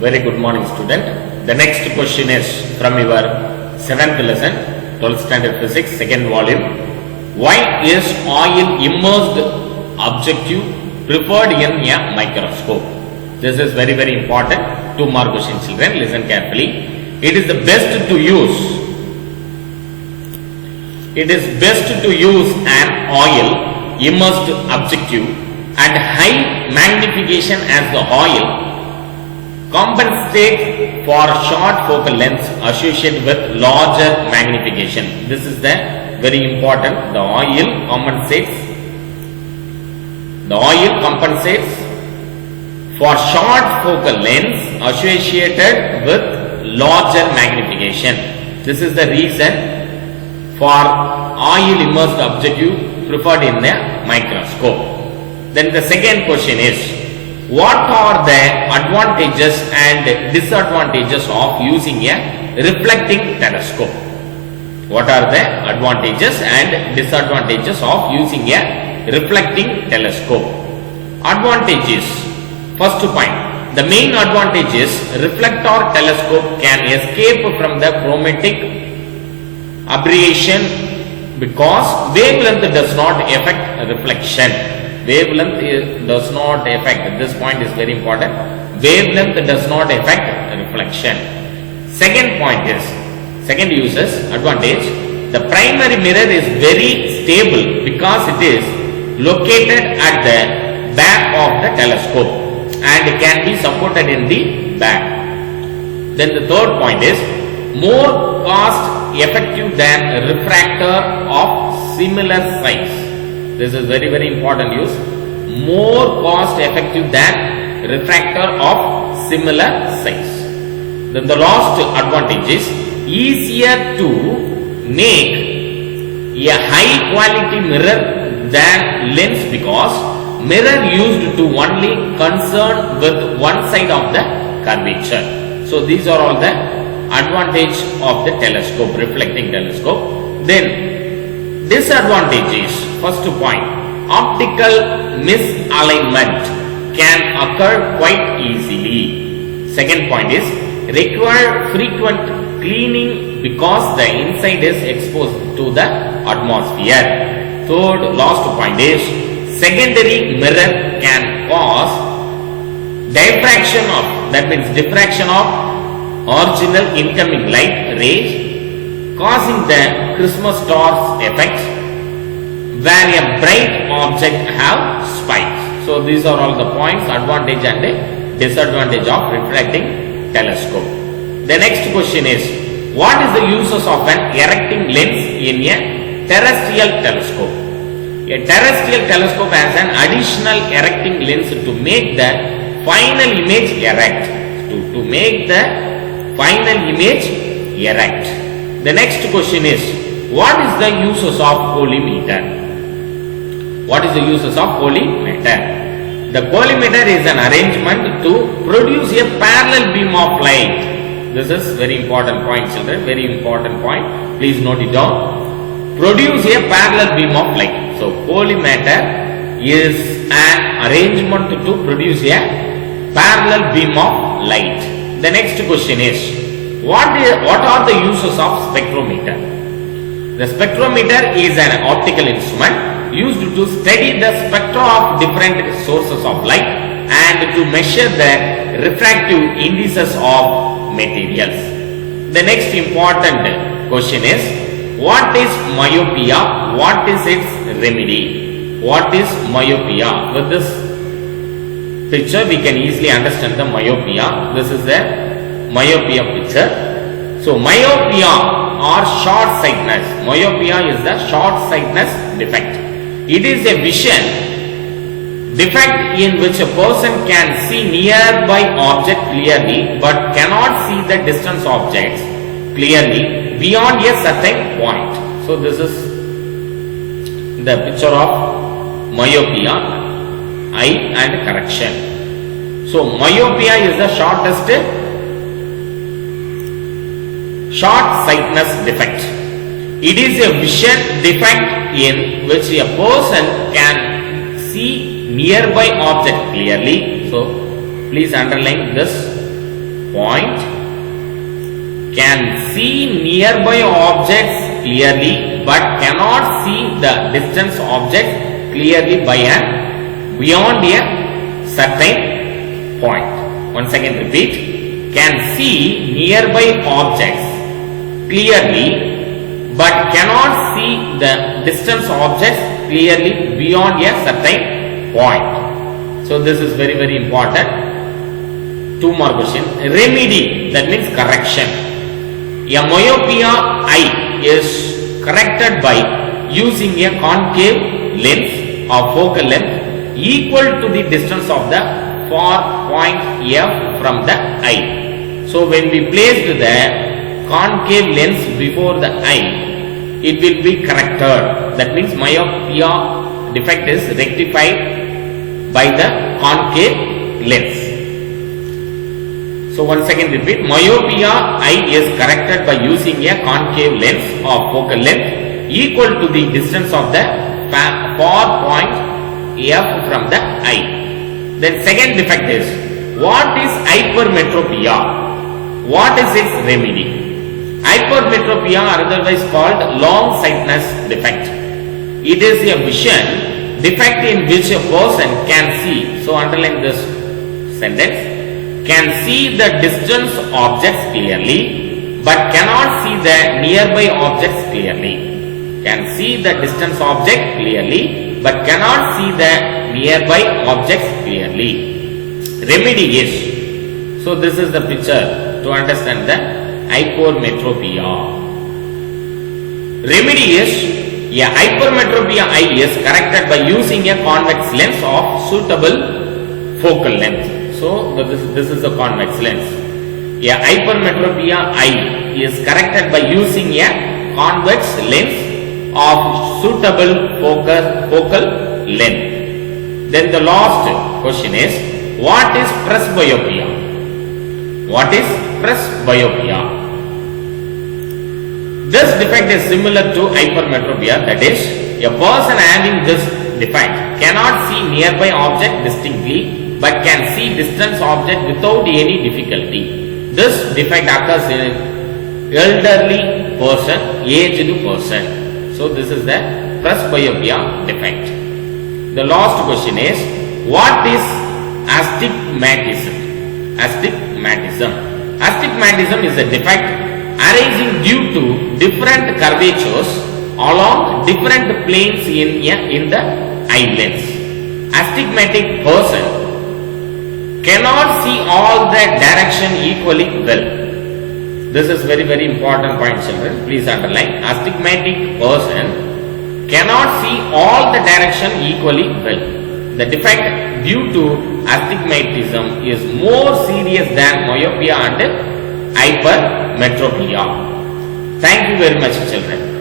Very good morning, student. The next question is from your 7th lesson, 12th standard physics, 2nd volume. Why is oil immersed objective preferred in a microscope? This is very, very important. 2 mark question, children. Listen carefully. It is the best to use. It is best to use an oil immersed objective and high magnification as the oil compensate for short focal lengths associated with larger magnification. This is the very important. The oil compensates for short focal lengths associated with larger magnification. This is the reason for oil immersed objective preferred in a microscope. Then the second question is, what are the advantages and disadvantages of using a reflecting telescope? What are the advantages and disadvantages of using a reflecting telescope? Advantages. First point. The main advantage is reflector telescope can escape from the chromatic aberration because wavelength does not affect reflection. Wavelength does not affect. This point is very important. Wavelength does not affect reflection. Second point is, second uses advantage. The primary mirror is very stable because it is located at the back of the telescope and can be supported in the back. Then the third point is more cost effective than a refractor of similar size. This is very, very important use. More cost effective than refractor of similar size. Then the last advantage is easier to make a high quality mirror than lens because mirror used to only concern with one side of the curvature. So these are all the advantage of the telescope, reflecting telescope. Then disadvantages. First point, optical misalignment can occur quite easily. Second point is require frequent cleaning because the inside is exposed to the atmosphere. Third, last point is secondary mirror can cause diffraction of, that means diffraction of original incoming light rays, causing the Christmas stars effect where a bright object have spikes. So these are all the points, advantage and disadvantage of refracting telescope. The next question is, what is the uses of an erecting lens in a terrestrial telescope? A terrestrial telescope has an additional erecting lens to make the final image erect. To make the final image erect. The next question is, what is the uses of collimator? What is the uses of collimator? The collimator is an arrangement to produce a parallel beam of light. This is very important point, children. Very important point. Please note it down. Produce a parallel beam of light. So collimator is an arrangement to produce a parallel beam of light. The next question is, what are the uses of spectrometer? The spectrometer is an optical instrument used to study the spectra of different sources of light and to measure the refractive indices of materials. The next important question is, what is myopia? What is its remedy? What is myopia? With this picture we can easily understand the myopia. This is the myopia picture. So myopia or short sightedness. Myopia is the short sightedness defect. It is a vision defect in which a person can see nearby object clearly but cannot see the distant objects clearly beyond a certain point. So this is the picture of myopia, eye and correction. So myopia is the short sightedness defect. It is a vision defect in which a person can see nearby object clearly. So please underline this. point, can see nearby objects clearly but cannot see the distance objects clearly beyond a certain point. Once again repeat, can see nearby objects clearly but cannot see the distance objects clearly beyond a certain point. So this is very very important. Two more questions. Remedy, that means correction. A myopia eye is corrected by using a concave lens or focal length equal to the distance of the far point F from the eye. So when we placed the concave lens before the eye, it will be corrected. That means myopia defect is rectified by the concave lens. So once again repeat, myopia eye is corrected by using a concave lens or focal length equal to the distance of the far point F from the eye. Then second defect is, what is hypermetropia? What is its remedy? Hypermetropia, or otherwise called long sightedness defect. It is a vision defect in which a person can see, so underline this sentence, can see the distance objects clearly but cannot see the nearby objects clearly. Can see the distance object clearly but cannot see the nearby objects clearly. Remedy is, so this is the picture to understand the hypermetropia. Remedy is, a hypermetropia eye is corrected by using a convex lens of suitable focal length. So this is a convex lens. A hypermetropia eye is corrected by using a convex lens of suitable focal length. Then the last question is, what is presbyopia? What is presbyopia? This defect is similar to hypermetropia, that is, a person having this defect cannot see nearby object distinctly but can see distance object without any difficulty. This defect occurs in elderly person, aged person. So this is the presbyopia defect. The last question is, what is astigmatism? Astigmatism. Astigmatism is a defect arising due to different curvatures along different planes in the eye lens. Astigmatic person cannot see all the direction equally well. This is very very important point, children. Please underline. Astigmatic person cannot see all the direction equally well. The defect due to astigmatism is more serious than myopia and hypermetropia. Thank you very much, children.